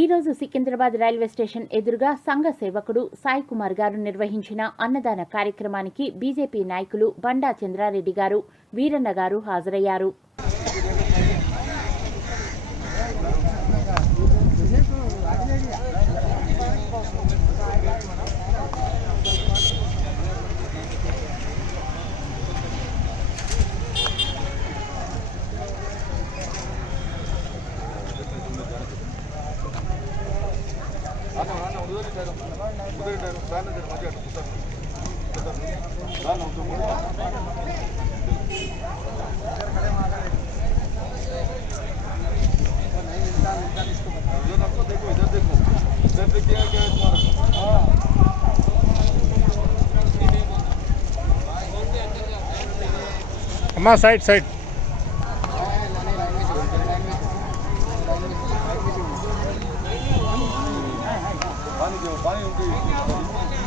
ఈరోజు Secunderabad railway station ఎదురుగా సంఘ సేవకుడు సాయి కుమార్ గారు నిర్వహించిన అన్నదాన కార్యక్రమానికి బీజేపీ నాయకులు బండా చంద్రారెడ్డి గారు వీరన్న గారు హాజరయ్యారు. Side side. 많이 배워 많이 연구해